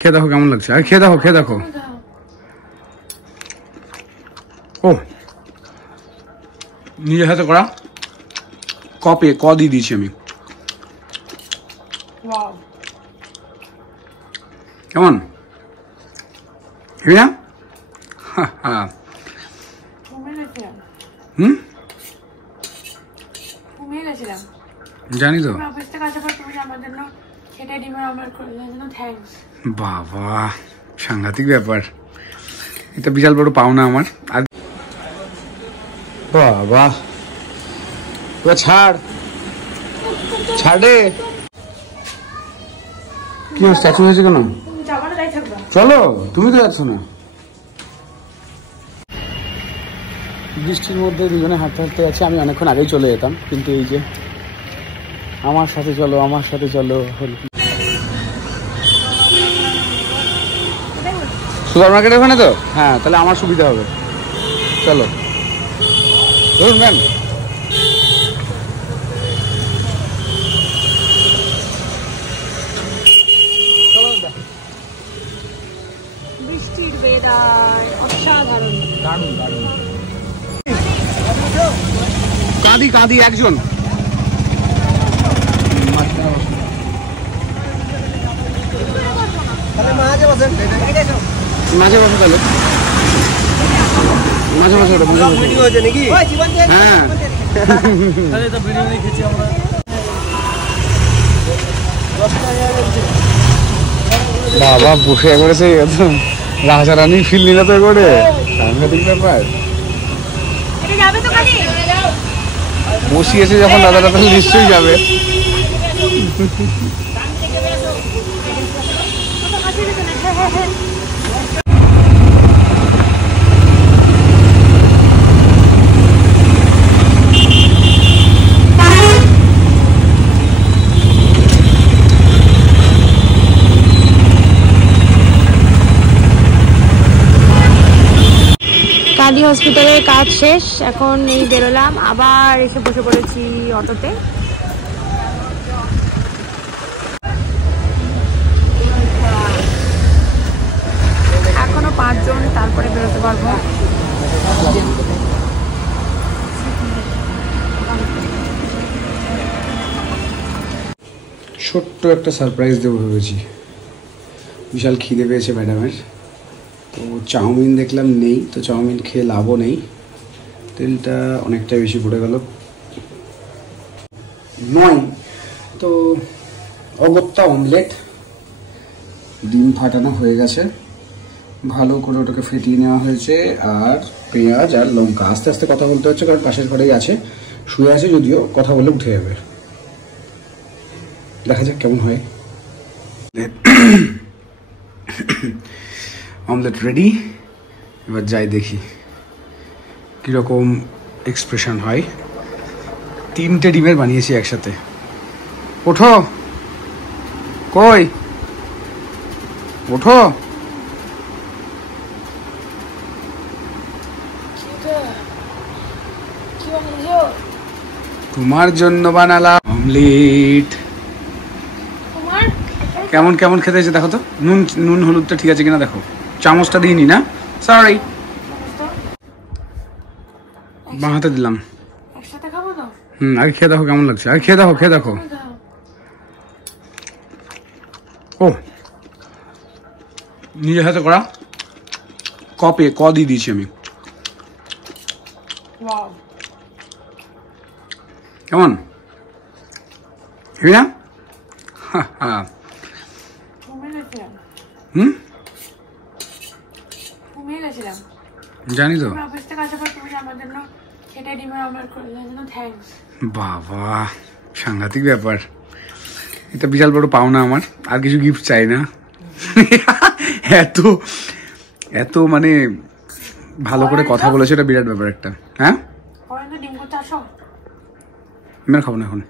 খেয়ে দেখো কেমন লাগছে। আর খেয়ে দেখো, খেয়ে দেখো। ও নিজের হাতে করা ক দিয়ে দিয়েছি আমি। কেমন না? জানি তো বাবা, সাংঘাতিক ব্যাপার। এটা বিশাল বড় পাওনা আমার। আর বাবা ছাড় ছাড়ে। কি স্ট্যাচু হয়েছে কেন? চলো, তুমি তো যাচ্ছ না। বৃষ্টির মধ্যে দুজনে হাঁটতে হাঁটতে আছে। আমি অনেকক্ষণ আগেই চলে যেতাম, কিন্তু এই যে আমার সাথে চলো, আমার সাথে চলো। সুপার মার্কেটের ওখানে তো? হ্যাঁ, তাহলে আমার সুবিধা হবে। চলো ধরুন ম্যাম। বৃষ্টির ওয়েদার অসাধারণ, দারুণ দারুণ। কাঁদি একজন মাঝে বসে, তাহলে মাঝে বসে নাকি? হ্যাঁ বাবা বসে একবারে সেই একদম রাজা রানীর ফিল নিল তো একবারে। সাংঘাতিক ব্যাপার। বসিয়েছে যখন দাদাটা, তাহলে নিশ্চয়ই যাবে। কাঁদি হসপিটালের কাজ শেষ, এখন এই বেরোলাম, আবার এসে বসে পড়েছি অটোতে। এখনো 5 জন, তারপরে বেরোতে পারবো। ছোট্ট একটা সারপ্রাইজ দেবো ভেবেছি। বিশাল খিদে পেয়েছে ম্যাডামের, তো চাউমিন দেখলাম নেই, তো চাউমিন খেয়ে লাভও নেই, তেলটা অনেকটা বেশি পড়ে গেল। নয় তো অগত্যা অমলেট, ডিম ফাটানো হয়ে গেছে, ভালো করে ওটাকে ফেটিয়ে নেওয়া হয়েছে, আর পেঁয়াজ আর লঙ্কা। আস্তে আস্তে কথা বলতে হচ্ছে, কারণ পাশের ঘরেই আছে, শুয়ে আছে, যদিও কথা বলে উঠে যাবে। দেখা যাক কেমন হয়। অমলেট রেডি, এবার যাই দেখি কীরকম এক্সপ্রেশন হয়। 3টে ডিমের বানিয়েছি একসাথে। ওঠো, কই ওঠো। তোমার জন্য বানালাম অমলেট। কেমন কেমন খেতে হয়েছে দেখো তো। নুন হলুদটা ঠিক আছে কিনা দেখো। চামচটা দিইনি না, সরি। বাঁ হাতে দিলাম। আগে খেয়ে দেখো কেমন লাগছে। আর খেয়ে দেখো, খেয়ে দেখো। ও নিজের হাতে করা ক দিয়ে দিয়েছি আমি। কেমন না? জানি তো বাবা, সাংঘাতিক ব্যাপার। এটা বিশাল বড় পাওনা আমার। আর কিছু গিফট চাই না। এত এত মানে ভালো করে কথা বলেছে, এটা বিরাট ব্যাপার একটা। হ্যাঁ, আমি খাবো না এখন।